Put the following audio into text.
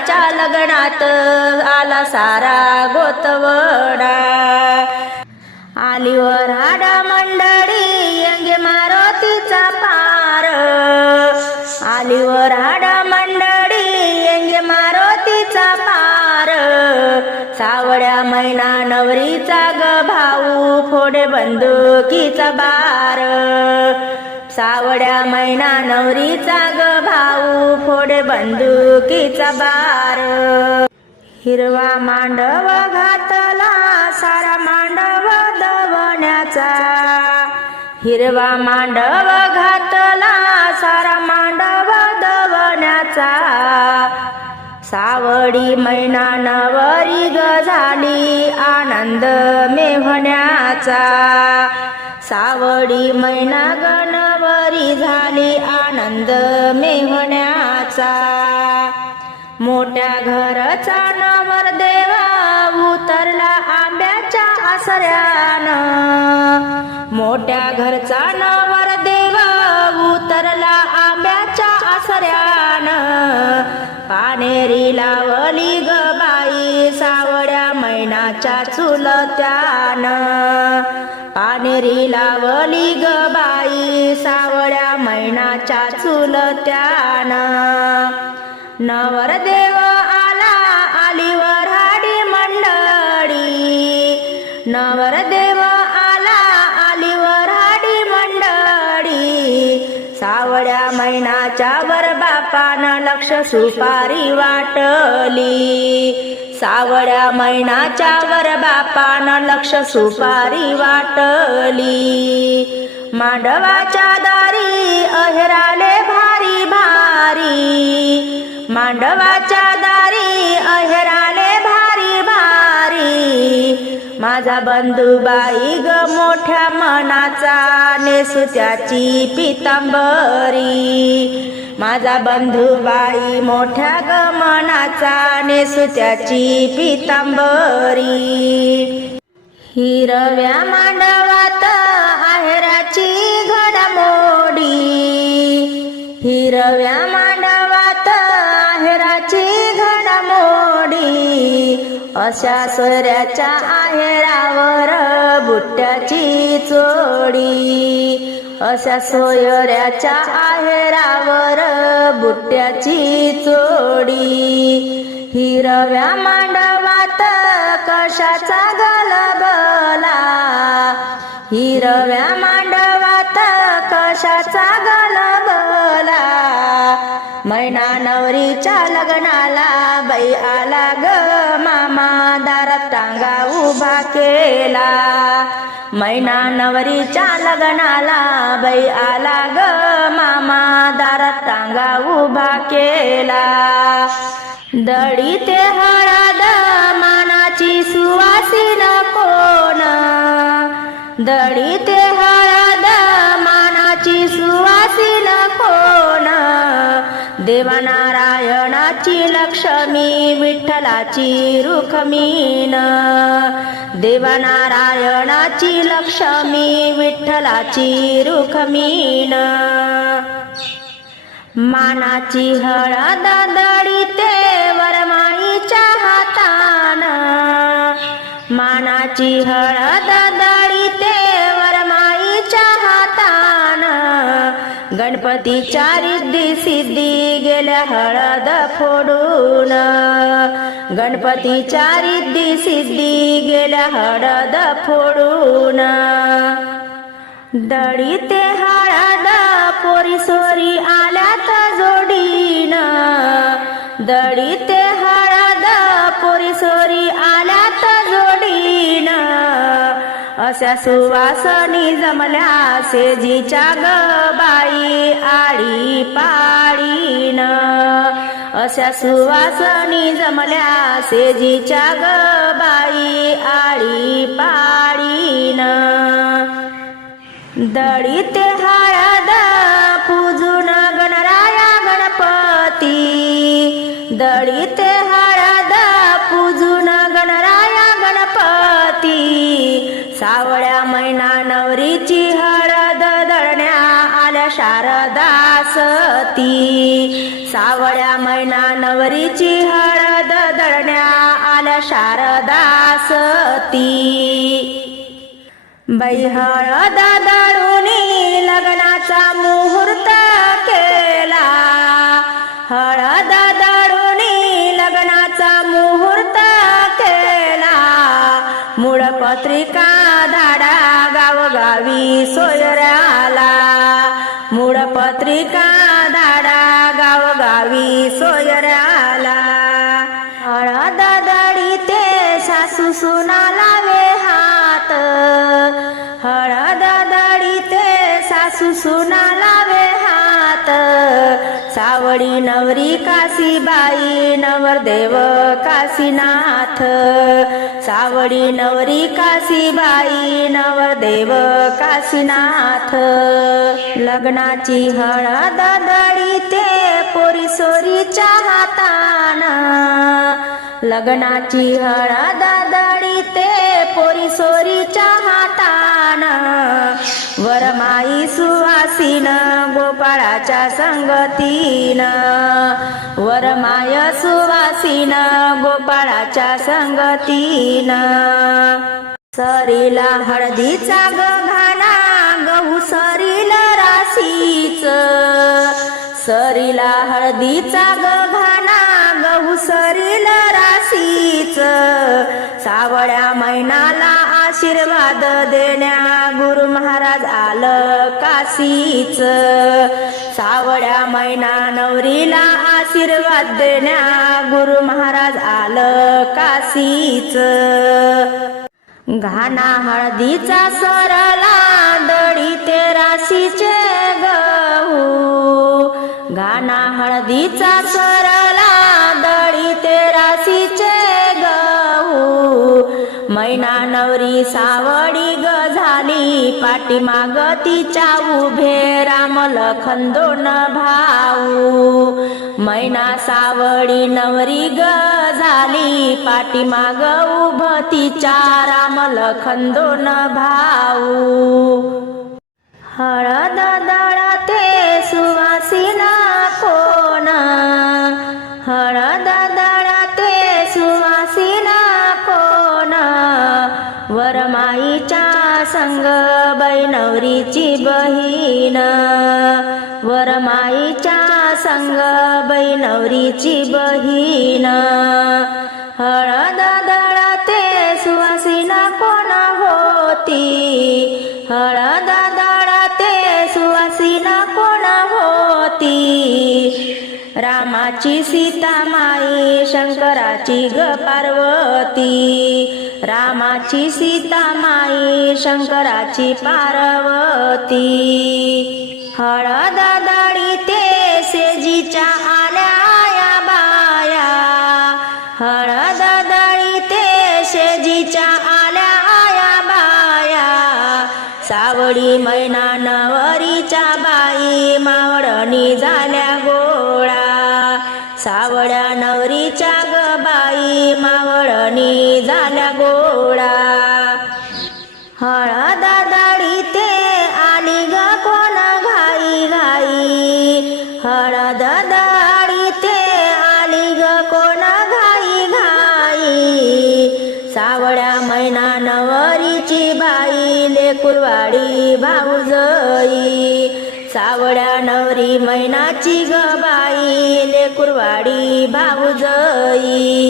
महिन्याच्या लग्नात आला सारा गोतवडा. आलीवर हाडा मंडळी यंगे मारुतीचा पार. आलीवर हाडा मंडळी यंगे मारुतीचा पार. सावड्या महिना नवरीचा ग भाऊ फोडे बंदुकीचा बार. सावड्या महिना नवरीचा ग भाऊ फोडे बंदुकीचा बार. हिरवा मांडव घातला सारा मांडव दवण्याचा. हिरवा मांडव घातला सारा मांडव दवण्याचा. सावडी मैना नवरी ग झाली आनंद मेहण्याचा सावडी मैना गण आनंद मेहण्याचा मोठ्या घरचा नवर देवा उतरला आंब्याच्या आसऱ्यानं. मोठ्या घरचा नवर देवा उतरला आंब्याच्या आसऱ्यानं. पानेरी लावली ग बाई सावड्या मैनाच्या चुलत्यानं. पानेरी लावली ग बाई सावड्या मैनाच्या नवरदेव आला आलीवर हाडी मंडळी. सावड्या महिनाच्या वर बापान लक्ष सुपारी वाटली. सावड्या महिनाच्या वर बापान लक्ष सुपारी वाटली. मांडवाच्या दारी अहेराले भारी भारी. मांडवाच्या दारी माझा बंधुबाई ग मोठ्या मनाचा नेसू त्याची पितांबरी. माझा बंधुबाई मोठ्या ग मनाचा नेसू त्याची पितांबरी. हिरव्या मांडवात आहेराची घडामोडी. हिरव्या अशा सोऱ्याच्या आहेरावर बुट्ट्याची चोडी अशा सोयऱ्याच्या आहेरावर बुट्ट्याची चोडी हिरव्या मांडवात कशाचा गलबला? हिरव्या मांडवात कशाचा गलबला? मैना नवरीच्या लग्नाला बाई आला ग मामा दारात टांगा उभा केला. मैना नवरीच्या लग्नाला बाई आला ग मामा दारात टांगा उभा केला. दडी ते हळद मानाची सुवासिन कोण? दडी ते लक्ष्मी विठ्ठलाची रुखमीन देवनारायणाची लक्ष्मी विठ्ठलाची रुखमीन मानाची हळद दडी ते वरमाईच्या हातान. मानाची हळद गणपतीच्या रिद्धी सिद्धी गेल्या हळद फोडून. गणपतीच्या रिद्धी सिद्धी गेल्या हळद फोडून. दडी ते हळद पोरी सोरी आल्यात जोडीन. दडी ते हळद पोरी सोरी अशा सुवासनी जमल्या सेजीच्या ग बाई आळी पाळीन अशा सुवासनी जमल्या सेजीच्या ग बाई आळी पाळीन दळी ते हळद पूजून गणराया गणपती. दळी ते हळद सावळ्या मैना नवरीची हळद दळण्या आल्या शारदा सती. बाई हळद दळुनी लग्नाचा मुहूर्त केला. हळद दळुनी लग्नाचा मुहूर्त केला. मूळ पत्रिका धाडा गावगावी सोयऱ्या पत्रिका धाडा गावगावी सोयऱ्याला. आवडी नवरी काशीबाई नवरदेव काशीनाथ. सावडी नवरी काशीबाई नवरदेव काशीनाथ. लग्नाची हळद दळी ते पोरी सोरीच्या हातानं. लग्नाची हळद दळी ते पोरी सोरीच्या हातानं. वरमाई सुवासीन गोपाळाच्या संगतीन. वरमाय सुवासीन गोपाळाच्या संगतीन. सरीला हळदीचा ग घाला गहू सरील राशीच. सरीला हळदीचा ग घाला गहू सरील राशीच. सावळ्या मैनाला आशीर्वाद देण्या गुरु महाराज आलं काशीच. सावळ्या मैना नवरीला आशीर्वाद देण्या गुरु महाराज आलं काशीच. घाना हळदीचा सरला दडी ते राशीचे गहू. घाना हळदीचा सरला दडी ते राशीचे मैना नवरी सावडी ग झाली. पाठीमाग तिच्या उभे राम लखन भाऊ. मैना सावडी नवरी ग झाली. पाठीमाग उभ तिच्या राम लखन भाऊ. हळद दळते सुवासिना कोण? हळद माईच्या संग बैनवरीची बहीण. वरमाईच्या संग बैनवरीची बहीण. हळद दळते सुवासिना कोण होती? हळद दळते सुवासिना कोण होती? रामाची सीता माई शंकराची ग पार्वती. रामाची सीता माई शंकराची पार्वती. हळद दाडी ते सेजीच्या आल्या बाया. हळद दाडी ते सेजीच्या आल्या बाया. सावळी मैना नवरीच्या बाई मावळणी जा कुलवाडी लेकुरवाडी भाऊजई सावड्या नवरी मैनाची गबाई लेकुरवाडी भाऊजई